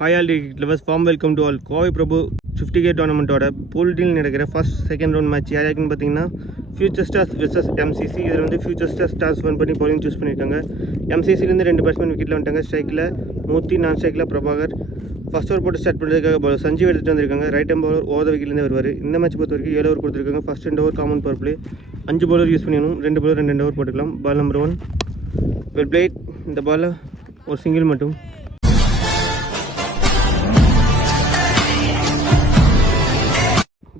Hi all cricket lovers, warm welcome to all. Kovai Prabhu 50K டோர்னமெண்ட்டோட pool deal நடக்கிற first second round match யார் யாருக்குன்னு பார்த்தீங்கன்னா ஃபியூச்சர் ஸ்டார்ஸ் வெர்சஸ் எம்சிசி. இதில் வந்து ஃபியூச்சர் ஸ்டார்ஸ் ஃபன் பண்ணி பவுலிங் சூஸ் பண்ணியிருக்காங்க. எம்சிசிலேருந்து 2 பேட்ஸ்மேன் விக்கெட்டில் வந்துட்டாங்க. ஸ்ட்ரைக்கில் மூர்த்தி, நான் ஸ்ட்ரைக்கில் பிரபாகர். ஃபர்ஸ்ட் ஓவர் போட்டு ஸ்டார்ட் பண்ணுறதுக்காக பவுலர் சஞ்சீவ் எடுத்துகிட்டு வந்திருக்காங்க. ரைட் ஹேண்ட் பவுலர் ஓவர் விக்கெட்லேருந்து வருவார். இந்த மேட்ச் பொறுத்த வரைக்கும் 7 ஓவர் கொடுத்துருக்காங்க. First 2 over common power play, 5 bowler use பண்ணிடணும். 2 பவுலர் 2 ஓவர் போட்டுக்கலாம். Ball number 1 well played. இந்த பாலில் ஒரு சிங்கிள் மட்டும்.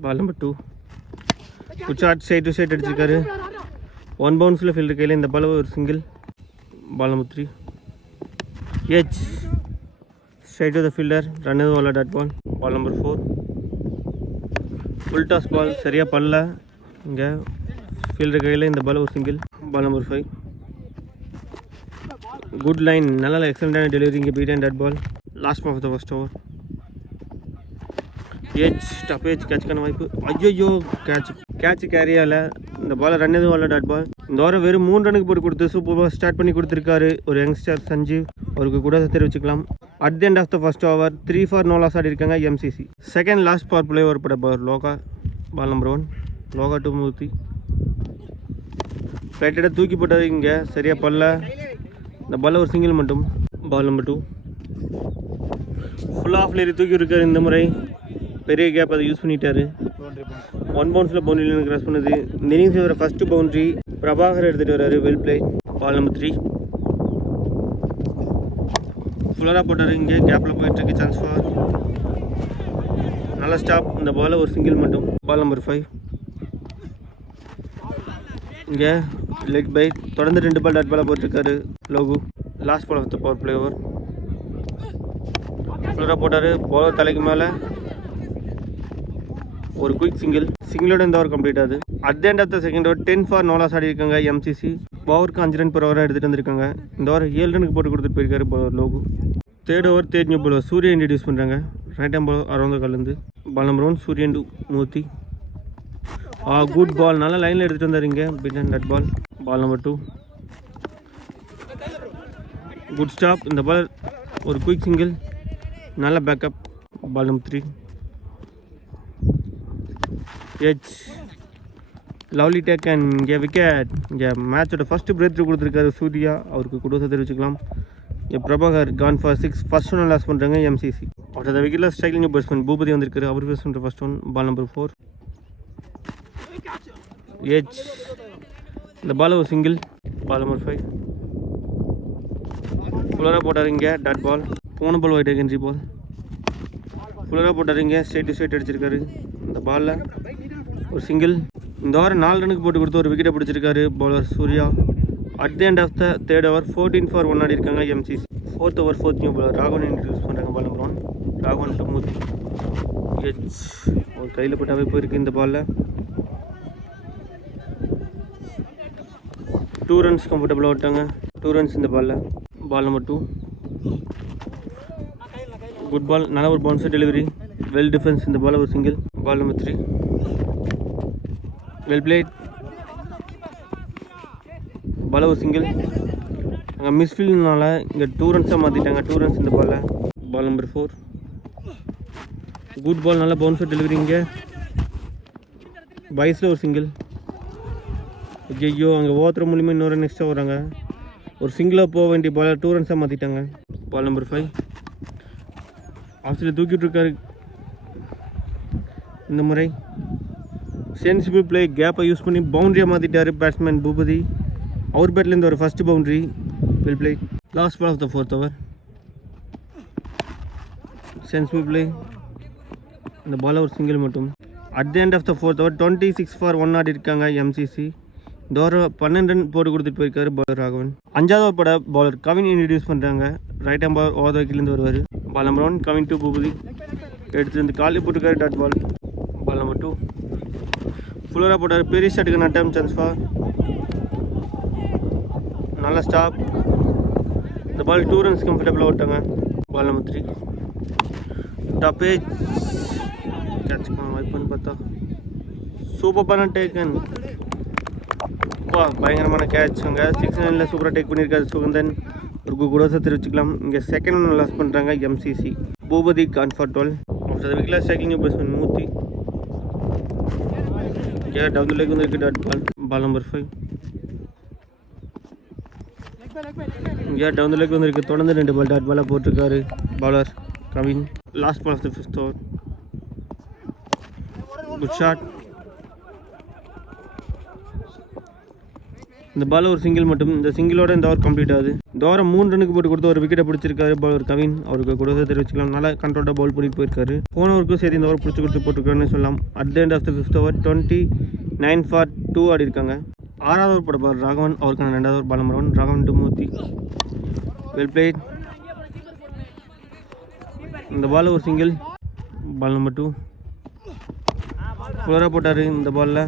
Ball number 2 good shot, side to side அடிச்சிருக்காரு. 1 பவுன்ஸில் ஃபீல்டர் கையில். இந்த பால் ஒரு சிங்கிள். பால் நம்பர் 3 எச் straight to the fielder, run வாலா dot ball. Ball number 4 full toss ball, சரியாக பல்ல இங்கே ஃபீல்டர் கையில். இந்த பால் ஒரு single. Ball number 5 good line, நல்லா எக்ஸலண்டான டெலிவரி. இங்கே beat and dot ball. Last of the first over. Edge டப் ஏஜ் கேட்சுக்கான வாய்ப்பு. ஐயோ கேட்ச் கேரியால். இந்த பால் ரன் எதுவும் வரல டாட் பால். இந்த வாரம் வெறும் 3 ரனுக்கு போட்டு கொடுத்து சூப்பராக ஸ்டார்ட் பண்ணி கொடுத்துருக்காரு ஒரு யங்ஸ்டர் சஞ்சீவ். அவருக்கு கூட தெரிவிச்சுக்கலாம். At the end of the first over 3 for no loss ஆடி இருக்காங்க MCC. Second last power play ஒரு பட லோகா. பால் நம்பர் 1 லோகா டு மூர்த்தி. ஃப்ளைட்டை தூக்கி போட்டது இங்கே சரியாக பல்ல. இந்த பால் ஒரு சிங்கிள் மட்டும். பால் நம்பர் 2 ஃபுல் ஆஃப் லேரி தூக்கி இருக்காரு. இந்த முறை பெரிய கேப் அதை யூஸ் பண்ணிட்டாரு. 1 பவுன்ஸில் பவுண்டரி கிராஸ் பண்ணுது. இந்த இன்னிங்ஸ் வர ஃபர்ஸ்ட் பவுண்டரி பிரபாகர் எடுத்துகிட்டு வர்றாரு. Well play. பால் நம்பர் 3 ஃபுல்லராக போட்டார். இங்கே கேப்பில் போயிட்டுருக்கு. சான்ஸ் ஃபார் நல்ல ஸ்டாப். இந்த பால் ஒரு சிங்கிள் மட்டும். பால் நம்பர் 5 இங்கே லெக் பை. தொடர்ந்து 2 பால் டாட் பாலாக போட்டிருக்காரு Logu. Last ball of the power play over. ஃபுல்லராக போட்டார். பாலர் தலைக்கு மேலே ஒரு குயிக் சிங்கிளோட இந்த ஓவர் கம்ப்ளீட் ஆகுது. At the end of the second over 10 for no loss ஆடி இருக்காங்க எம்சிசி. பவருக்கு 5 ரன் per ஓவராக எடுத்துகிட்டு வந்திருக்காங்க. இந்த ஓவர் 7 ரனுக்கு போட்டு கொடுத்துட்டு போயிருக்காரு bowler Logu. Third over third new bowler Surya introduce பண்ணுறாங்க. ரைட் ஹேண்ட் பாலர் அரௌண்ட் காலேருந்து. Ball number 1 Suriyan to Murthy. Good ball, நல்லா லைனில் எடுத்துகிட்டு வந்தாருங்க. Beat and dot ball. Ball number 2 good stop. இந்த பால் ஒரு குயிக் சிங்கிள், நல்ல பேக்கப். பால் நம்பர் 3 எச் லவ்லி டேக் அண்ட் இங்கே விக்கெட். இங்கே மேட்சோட ஃபஸ்ட்டு பிரேக் த்ரூ கொடுத்துருக்காரு சூர்யா. அவருக்கு கூட தெரிவிச்சுக்கலாம். இங்கே Prabhakar gone for 6. First one loss பண்ணுறாங்க எம்சிசி. ஆஃப்டர் த விக்கெட்டில் ஸ்ட்ரைக்கிங் பேட்ஸ்மேன் பூபதி வந்திருக்காரு. அவர் ஃபேஸ் பண்ணுற ஃபர்ஸ்ட் ஒன். பால் நம்பர் 4 எச் இந்த பால் ஒரு சிங்கிள். பால் நம்பர் 5 ஃபுல்லராக போட்டார். இங்கே டாட் பால். போன பால் ஒயிட் என்ட்ரி பால். ஃபுல்லராக போட்டார். இங்கே ஸ்ட்ரைட் டு ஸ்ட்ரைட் அடிச்சிருக்காரு. இந்த பாலில் ஒரு சிங்கிள். இந்த வாரம் 4 ரனுக்கு போட்டு கொடுத்து ஒரு விக்கெட்டை பிடிச்சிருக்காரு bowler Surya. At the end of the third over 14 for 1 ஆடி இருக்காங்க MCC. Fourth over fourth new bowler Raghavan introduce பண்ணுறாங்க. Ball number 1 Raghavan to Murthy. எச் ஒரு கையில் போட்டாவே போயிருக்கு. இந்த பாலில் 2 runs கம்ஃபர்டபுளாக விட்டாங்க. 2 runs இந்த பாலில். பால் நம்பர் 2 குட் பால், நல்ல ஒரு பவுன்சர் டெலிவரி. Well defence. இந்த பால் ஒரு single. Ball number 3 well played. Ball ஒரு சிங்கிள். அங்கே மிஸ்ஃபீல்ட்னால இங்கே 2 ரன்ஸாக மாற்றிட்டாங்க. 2 runs இந்த பாலில். பால் நம்பர் 4 குட் பால், நல்ல பவுன்சர் டெலிவரி. இங்கே பைஸில் ஒரு சிங்கிள். ஐயோ அங்கே ஓத்துற மூலியமாக இன்னொரு ரன் எக்ஸ்ட்ரா வராங்க. ஒரு சிங்கிளாக போக வேண்டிய பாலை 2 ரன்ஸாக மாற்றிட்டாங்க. பால் நம்பர் 5 ஆஃப்ஸில் தூக்கிட்டு இருக்காரு. இந்த முறை சென்சிபிள் பிளே கேப்பை யூஸ் பண்ணி பவுண்டரியாக மாற்றிட்டார் பேட்ஸ்மேன் பூபதி. அவர் பேட்லேருந்து ஒரு first boundary. Well play. Last ball of the fourth over sensible play. இந்த பால் ஒரு சிங்கிள் மட்டும். At the end of the fourth over 26 for 1 ஆடி இருக்காங்க எம்சிசி. இந்த ஓவர் 12 ரன் போட்டு கொடுத்துட்டு போயிருக்காரு பவுலர் ராகவன். 5வது ஓவர் பட பவுலர் கவின் இன்ட்ரடியூஸ் பண்ணுறாங்க. ரைட் ஹேண்ட் பால் ஓவர் வைக்கிலேருந்து வருவார். Ball number 1 Kavin to Boopathy. எடுத்துகிட்டு வந்து காலி போட்டுருக்காரு டாட் பால். பால் நம்பர் 2 ஃபுல்லராக போட்டார். பெரிய ஷாட்டுக்கு நட்டம். சான்ஸ் ஃபார் நல்ல ஸ்டாப். இந்த பால் 2 runs கம்ஃபர்டபுளாக விட்டாங்க. பால் நம்பர் 3 டாப் ஏஜ் கேட்சுக்கான வாய்ப்புன்னு பார்த்தா சூப்பரான டேக்கன். பயங்கரமான கேட்ச். அங்கே 6 ரனில் சூப்பராக டேக் பண்ணியிருக்காரு சுகந்தன். ஒரு கூட தெரிவிச்சுக்கலாம். இங்கே செகண்ட் ஒன்று லாஸ் பண்ணுறாங்க MCC. Boopathi gone for 12. After the wicket cycling batsman Murthy. இங்கே டவுன் த லெக் வந்திருக்கு டாட் பால். Ball number 5. இங்கே டவுன் த லெக் வந்திருக்கு. தொடர்ந்து 2 பால் டாட் பாலாக போட்டிருக்காரு bowler Kavin. Last ball of the 5th over. Good shot. இந்த பால் ஒரு சிங்கிள் மட்டும். இந்த சிங்கிளோட இந்த ஓவர் கம்ப்ளீட் ஆகுது. இந்த ஓவரை 3 ரனுக்கு போட்டு கொடுத்து ஒரு விக்கெட்டை பிடிச்சிருக்காரு பவுலர் கவின். அவருக்கு கூட தெரிவிச்சுக்கலாம். நல்லா கண்ட்ரோலாக பவுல் பண்ணிட்டு போயிருக்காரு. போன ஓவருக்கும் சரி இந்த ஓவர் பிடிச்சி கொடுத்து போட்டிருக்காருன்னு சொல்லலாம். At the end of the 5th over 29 for 2 ஆடி இருக்காங்க. 6வது ஓவர் போட பால் ராகவன். அவருக்கான 2வது over ball number 1. Raghavan to Murthy. Well played. இந்த பால் ஒரு சிங்கிள். Ball number 2. ஃபுல்லராக போட்டார் இந்த பாலில்.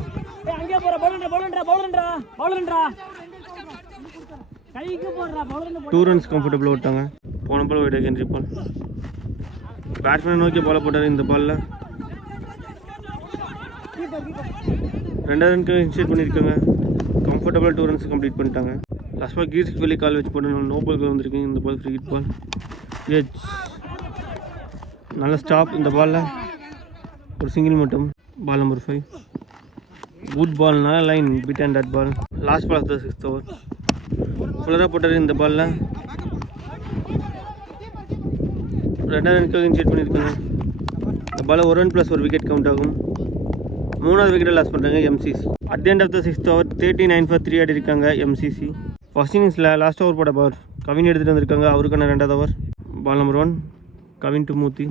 2 runs கம்ஃபர்டபுளாக விட்டாங்க. போன பால் வைட் ஹென்ரி பால். பேட்ஸ்மேனை நோக்கி பாலை போட்டார் இந்த பாலில். 2 ரனுக்கு இன்ஷியேட் பண்ணியிருக்காங்க. கம்ஃபர்டபுளாக 2 runs கம்ப்ளீட் பண்ணிட்டாங்க. லாஸ்ட் பால் கீர்ஸ்க்கு வெளியே கால் வச்சு போட்டு நோ பால் வந்திருக்கு. இந்த பால் ஃப்ரீ ஹிட் பால். எச் நல்ல ஸ்டாப். இந்த பாலில் ஒரு சிங்கிள் மட்டும். Ball number 5. Good ball. நல்ல line beat and dot ball. Last ball of the 6th over. ஃபுல்லராக போட்டார் இந்த பாலில். 2 ரனுக்காக இன்ஷியேட் பண்ணியிருக்காங்க. இந்த பால் 1 run + 1 விக்கெட் கவுண்ட் ஆகும். 3வது விக்கெட்டை லாஸ் பண்ணுறாங்க MCC. At the end of the 6th over 39 for 3 ஆடி இருக்காங்க எம்சிசி. ஃபர்ஸ்ட் இன்னிங்ஸில் லாஸ்ட் ஓவர் போட பால் கவின் எடுத்துகிட்டு வந்திருக்காங்க. அவருக்கான 2வது over. Ball number 1. Kavin to Murthy.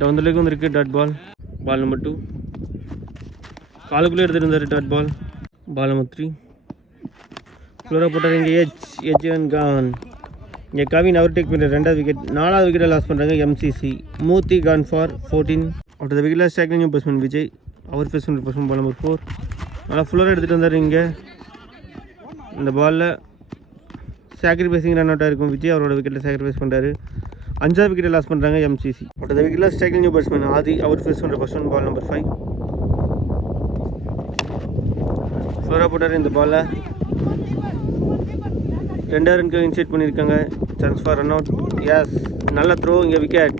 Down the leg வந்திருக்கு டாட் பால். Ball number 2. காலுக்குள்ளே எடுத்துகிட்டு இருந்தார் டாட் பால். Ball number 3. ஃப்ளோராக போட்டார். இங்கே எச் அண்ட் கான். இங்கே கவின் அவர் டேக் பண்ணுற 2வது விக்கெட். 4வது விக்கெட்டை லாஸ் பண்ணுறாங்க MCC. Murthy gone for 14. After the wicket striking new batsman Vijay. அவர் ஃபேஸ் பண்ணுற பேட்ஸ்மேன் பால் நம்பர் 4. நல்லா ஃபுல்லராக எடுத்துகிட்டு வந்தார். இங்கே இந்த பாலில் சாக்ரிஃபைஸிங் ரன் அவுட்டாக இருக்கும் விஜய். அவரோட விக்கெட்டில் சாக்ரிஃபைஸ் பண்ணுறாரு. 5வது விக்கெட்டை லாஸ் பண்ணுறாங்க MCC. After the wicket striking new batsman Adhi. அவர் ஃபேஸ் பண்ணுற ஃபர்ஸ்ட் ஒன். Ball number 5. ஃபுல்லராக போட்டார் இந்த பாலில். 2 ரனுக்கு இன்ஷியேட் பண்ணியிருக்காங்க. Chance for run out. Yes நல்ல த்ரோ. இங்கே விக்கெட்.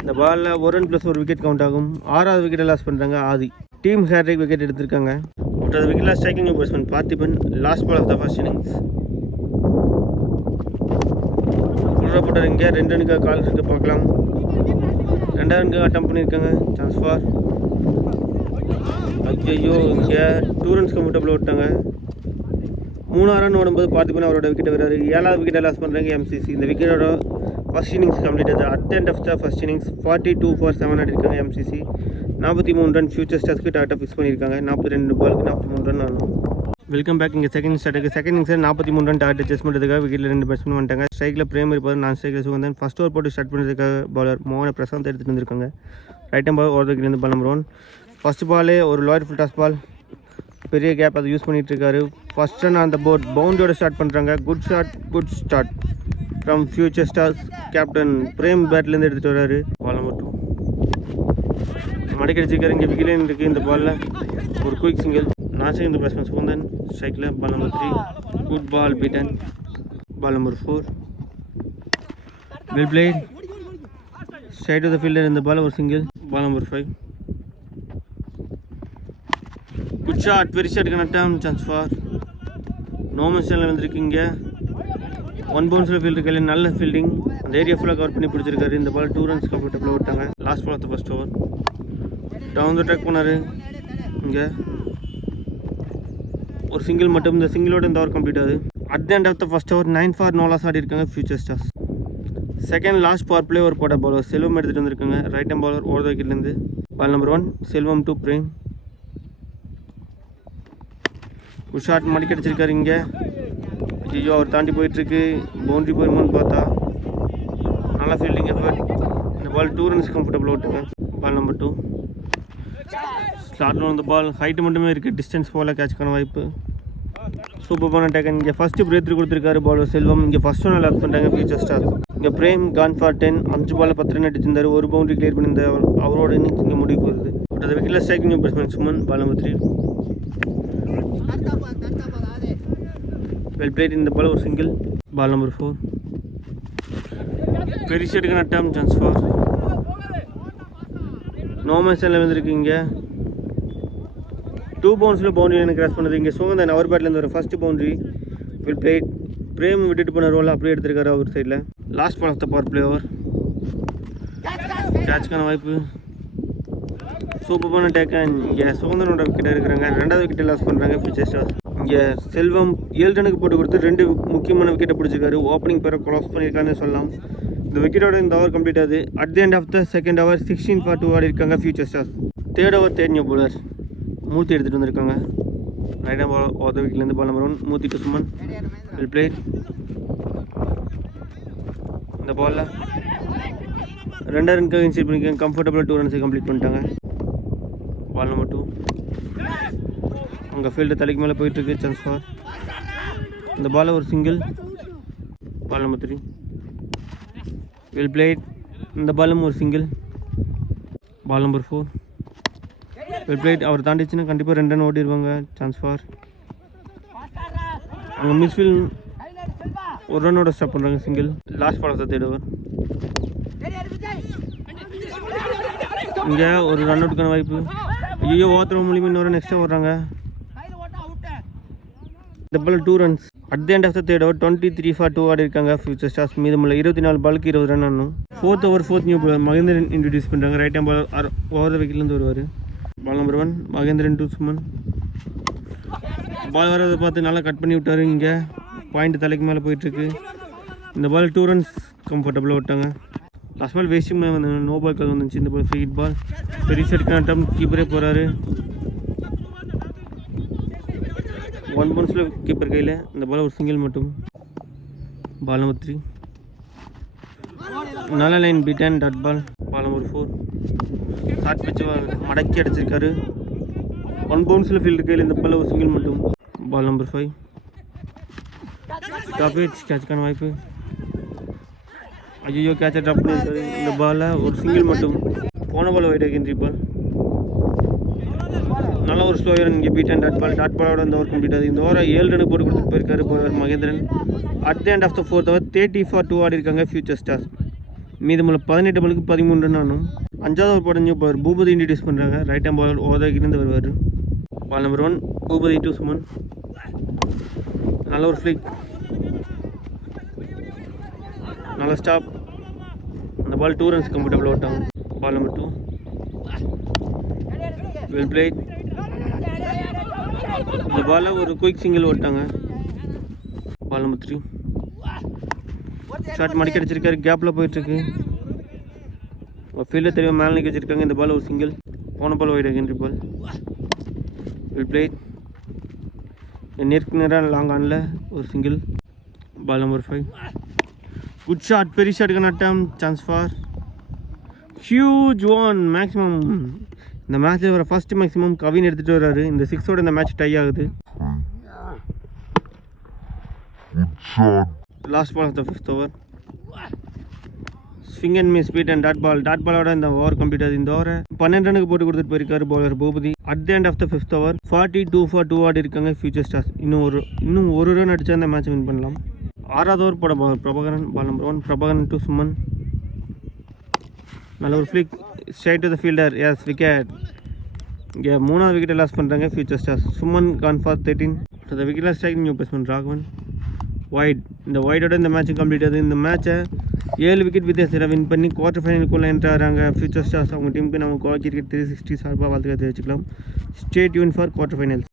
இந்த பாலில் 1 run + 1 விக்கெட் கவுண்ட் ஆகும். 6வது விக்கெட்டை லாஸ் பண்ணுறாங்க ஆதி. டீம் ஹேட்ரிக் விக்கெட் எடுத்திருக்காங்க. After wicket striking new batsman Parthiban. Last ball of the first innings. ஃபுல்லராக போட்டார். இங்கே 2 ரனுக்காக கால் இருக்குது பார்க்கலாம். 2 ரனுக்காக அட்டம் பண்ணியிருக்காங்க. Chance for. ஐயோ இங்கே 2 runs கம்ஃபர்டபுளாக விட்டாங்க. 3 ரன் ஓடும்போது பார்த்திபன் அவரோட விக்கெட்டை வராரு. 7வது விக்கெட்டை லாஸ் பண்ணுறாங்க எம்சிசி. இந்த விக்கெட்டோட ஃபர்ஸ்ட் இன்னிங்ஸ் கம்ப்ளீட் ஆகுது. At the end of the first innings 42 for 7 ஆடி இருக்காங்க எம்சிசி. 43 ரன் ஃபியூச்சர் ஸ்டார்ஸ்க்கு டாட்டா ஃபிக்ஸ் பண்ணியிருக்காங்க. 42 பாலுக்கு 43 ரன் ஆகும். Welcome back. இங்கே செகண்ட் ஸ்டார்ட்டுக்கு செகண்ட் இன்னிங்ஸில் 43 ரன் டார்கெட் அட்ஜஸ்ட் பண்ணுறதுக்காக விக்கெட்டில் 2 பேட்ஸ்மேன் வந்துட்டாங்க. ஸ்ட்ரைக்கில் பிரேம் இருப்பார். நான் ஸ்ட்ரைக்கில் சுகந்தன். ஃபர்ஸ்ட் ஓவர் போட்டு ஸ்டார்ட் பண்ணுறதுக்காக பவுலர் மோகன பிரசாந்த் எடுத்துகிட்டு வந்திருக்காங்க. ரைட் ஹேண்ட் பால் ஓவர்லேருந்து பால் நம்பர் 1. ஃபர்ஸ்ட் பாலே ஒரு லாயர் ஃபுல் டாஸ் பால். பெரிய கேப் அதை யூஸ் பண்ணிகிட்டு இருக்காரு. ஃபர்ஸ்ட் ரன் அந்த போர்ட் பவுண்டரியோட ஸ்டார்ட் பண்ணுறாங்க. Good shot. Good start from future stars captain Prem பேட்லேருந்து எடுத்துகிட்டு வர்றாரு. Ball number 2. மடக்கடிச்சிருக்காரு. இங்கே விக்கெட் இருக்குது. இந்த பாலில் ஒரு குயிக் சிங்கிள். நான் இந்த பேட்ஸ்மேன் சுகந்தன். ஸ்ட்ரைக்கில் ball number 3. Good ball beaten. Ball number 4. Well played. Straight to the fielder. இந்த பால் ஒரு single. Ball number 5. Good shot. Very ஷாட்டுக்கான டம். Chance for. நோ மிஸ்டேக்கில் வந்திருக்கீங்க. 1 பவுன்ஸில் ஃபீல்டு கையில் நல்ல ஃபீல்டிங். அந்த ஏரியா ஃபுல்லாக கவர் பண்ணி பிடிச்சிருக்காரு. இந்த பால் 2 runs கம்ஃபர்டபுளாக விட்டாங்க. Last ball of the first over. Down the track போனார். இங்கே ஒரு சிங்கிள் மட்டும். இந்த சிங்கிளோட இந்த ஓவர் கம்ப்ளீட் ஆகுது. At the end of the first over 9 for 0 loss ஆடி இருக்காங்க future stars. Second last power play ஒரு போட்ட பவுலர் செல்வம் எடுத்துகிட்டு வந்திருக்காங்க. ரைட் ஹேண்ட் பவுலர் ஓவர் விக்கெட்லேருந்து. Ball number 1. Selvam to Prem. ஒரு ஷாட் மடிக்கடிச்சிருக்காரு. இங்கே ஐயோ அவர் தாண்டி போயிட்டுருக்கு. பவுண்ட்ரி போயிருமோன்னு பார்த்தா நல்லா ஃபீல்டிங் எஃபர்ட். இந்த பால் 2 runs கம்ஃபர்டபுளாக விட்டுங்க. Ball number 2. ஸ்லாட்டில் வந்து பால் ஹைட்டு மட்டுமே இருக்குது. டிஸ்டன்ஸ் போல் கேட்ச்க்கான வாய்ப்பு. சூப்பரான டேக்கன். இங்கே ஃபஸ்ட்டு பிரேக் த்ரூ கொடுத்துருக்காரு பவுலர் செல்வம். இங்கே ஃபஸ்ட் ஒன்று லாஸ் பண்ணுறாங்க ஃபியூச்சர் ஸ்டார்ஸ். இங்கே பிரேம் கான் ஃபார் 10. 5 பாலில் 10 ரன் அடிச்சிருந்தார். ஒரு பவுண்டரி கிளியர் பண்ணியிருந்தார். அவரோட இன்னிங்ஸ் இங்கே முடிவு போகுது. பட் அது விக்கெட்டில் striking new batsman Suman. Ball number 3. Well played. இந்த பால் ஒரு சிங்கிள். Ball number 4. பெரிய ஷெட்டுக்கான அட்டம் சான்ஸ் ஃபார் நோமன்ஸில் வந்துருக்கீங்க. 2 பவுன்ஸில் பவுண்டரி எனக்கு கிராஸ் பண்ணுது. இங்கே சுகந்தன் அவர் பேட்லேருந்து ஒரு first boundary. Well played. Prem விட்டுட்டு போன ரோல் அப்படியே எடுத்திருக்காரு அவர் சைடில். Last ball of the power play over. கேட்சுக்கான வாய்ப்பு. சூப்பரான டேக்கன். இங்கே சுகந்தனோட விக்கெட் இருக்கிறாங்க. 2வது விக்கெட்டை லாஸ் பண்ணுறாங்க ஃபியூச்சர் ஸ்டார்ஸ். இங்கே செல்வம் 7 ரனுக்கு போட்டு கொடுத்து 2 முக்கியமான விக்கெட்டை பிடிச்சிருக்காரு. ஓப்பனிங் பேரை க்ராஸ் பண்ணியிருக்காருன்னு சொல்லலாம். இந்த விக்கெட்டோட இந்த ஓவர் கம்ப்ளீட் ஆகுது. At the end of the second over 16 for 2 ஆடி இருக்காங்க future stars. Third over third new bowler Murthy எடுத்துகிட்டு வந்திருக்காங்க. ரைட்டாக பால் ஓவர் விக்கெட்லேருந்து ball number 1 Murthy to Suman. Well played. இந்த பாலில் 2 ரனுக்காக இன்சைட் பண்ணியிருக்காங்க. கம்ஃபர்டபுளாக 2 ரன்ஸை கம்ப்ளீட் பண்ணிட்டாங்க. Ball number 2. அங்கே ஃபீல்டு தலைக்கு மேலே போயிட்டுருக்கு. சான்ஸ் ஃபார் இந்த பாலில் ஒரு single. Ball number 3. Well played. இந்த பாலும் ஒரு single. Ball number 4. Well played. அவர் தாண்டிச்சுன்னா கண்டிப்பாக 2 ரன் ஓடிடுவாங்க. சான்ஸ் ஃபார் அங்கே மிஸ்ஃபீல்ட் 1 ரன்னோட ஸ்டாப் பண்ணுறாங்க. Single. Last ball of the third over. இங்கே ஒரு ரன் அவுட்டுக்கான வாய்ப்பு. ஐயோ ஓத்துற மூலியமாக இன்னொரு ரன் எக்ஸ்ட்ரா ஓடுறாங்க. இந்த ball 2 runs. At the end of the third over 23 for 2 ஆடி இருக்காங்க ஃபியூச்சர் ஸ்டார்ஸ். மீதமுள்ள 24 பாலுக்கு 20 ரன் ஆடணும். 4th over 4th new ball Mahendran introduce பண்ணுறாங்க. ரைட் ஹேண்ட் பால் ஓவர் விக்கெட்லேருந்து வருவார். Ball number 1 Mahendran to Suman. Ball வரதை பார்த்து நல்லா கட் பண்ணி விட்டார். இங்கே பாயிண்ட் தலைக்கு மேலே போயிட்டுருக்கு. இந்த பால் 2 runs கம்ஃபர்டபுளாக விட்டாங்க. லாஸ்ட் பால் வேஸ்டிங் வந்து நோ பால் கால் வந்துச்சு. இந்த பால் ஃப்ரீ ஹிட் பால். பெரிய ஷெட்டுக்கான அட்டம். கீப்பரே போகிறாரு. 1 பவுன்ஸில் கீப்பர் கையில். இந்த பால் ஒரு சிங்கிள் மட்டும். Ball number 3. நல்ல line beat and dot ball. Ball number 4. Short pitch மடக்கி அடிச்சிருக்காரு. 1 பவுன்ஸில் ஃபீல்டு கையில். இந்த பால் ஒரு சிங்கிள் மட்டும். Ball number 5. Top hit. கேட்சுக்கான வாய்ப்பு. ஐயோ கேட்சை ட்ராப் பண்ணியிருக்காரு. இந்த பாலில் ஒரு சிங்கிள் மட்டும். போன பால் வைட் ஆகின்ற பால். நல்ல ஒரு ஸ்லோயர். இங்கே beat and dot ball. Dot பாலோட இந்த ஓவர் கம்ப்ளீட் ஆகுது. இந்த ஓவரை 7 ரனுக்கு போட்டு கொடுத்துட்டு போயிருக்காரு bowler Mahendran. At the end of the 4th over 30 for 2 ஆடி இருக்காங்க ஃபியூச்சர் ஸ்டார்ஸ். மீதமுள்ள 18 பாலுக்கு 13 ரன் ஆனும். 5வது ஓவர் போட நியூ பவர் பூபதி இன்ட்ரடியூஸ் பண்ணுறாங்க. ரைட் ஹேண்ட் பால் ஓவர் இருந்து வருவார். Ball number 1 Boopathi to Suman. நல்ல ஒரு ஃப்ளிக். நல்ல ஸ்டாப். அந்த பால் 2 runs கம்ஃபர்டபுளாக விட்டாங்க. Ball number 2. Well played. இந்த பாலில் ஒரு குயிக் சிங்கிள் ஓட்டாங்க. Ball number 3. ஷார்ட் மடிக்க அடிச்சிருக்காரு. கேப்பில் போயிட்டுருக்கு. ஃபீல்டர் தெரியாமல் மேலே நிற்க வச்சிருக்காங்க. இந்த பால் ஒரு சிங்கிள். போன பால் வைட் ஆகின்ற பால். Well plate. நேருக்கு நேராக லாங் ஆனில் ஒரு single. Ball number 5. Good shot. பெரிய ஷாட்டுக்கான attempt. Chance for huge one. Maximum இந்த மேட்ச்சில் வர ஃபர்ஸ்ட் மேக்ஸிமம் கவின் எடுத்துகிட்டு வர்றாரு. இந்த 6ஓட இந்த மேட்ச் டை ஆகுது. Last ball of the 5th over. Swing and miss beat and dot ball. Dot பாலோட இந்த ஓவர் கம்ப்ளீட் ஆகுது. இந்த ஓவரை 12 ரனுக்கு போட்டு கொடுத்துட்டு போயிருக்காரு bowler Boopathi. At the end of the 5th over 42 for 2 ஆடி இருக்காங்க ஃபியூச்சர் ஸ்டார்ஸ். இன்னும் ஒரு ரன் அடித்தா அந்த மேட்ச் வின் பண்ணலாம். 6வது ஓவர் போட Prabhakaran. Ball number 1 Prabhakaran to Suman. நல்ல ஒரு flick. Straight to the fielder. Yes wicket. இங்கே 3வது விக்கெட்டை லாஸ் பண்ணுறாங்க future stars. Suman gone for 13. So இந்த விக்கெட்டில் strike new batsman Raghavan. Wide. இந்த வைடோட இந்த மேட்ச் கம்ப்ளீட் ஆகுது. இந்த மேட்சை 7 விக்கெட் வித்தியாசத்தில் வின் பண்ணி குவார்டர் ஃபைனலுக்குள்ளே என்ட்ராகிறாங்க ஃபியூச்சர் ஸ்டார்ஸ். அவங்க டீமுக்கு நம்ம கோவா கிரிக்கெட் 360 சார்பாக வாழ்த்துக்கள் தெரிவிச்சுக்கலாம். Stay tune for quarter finals.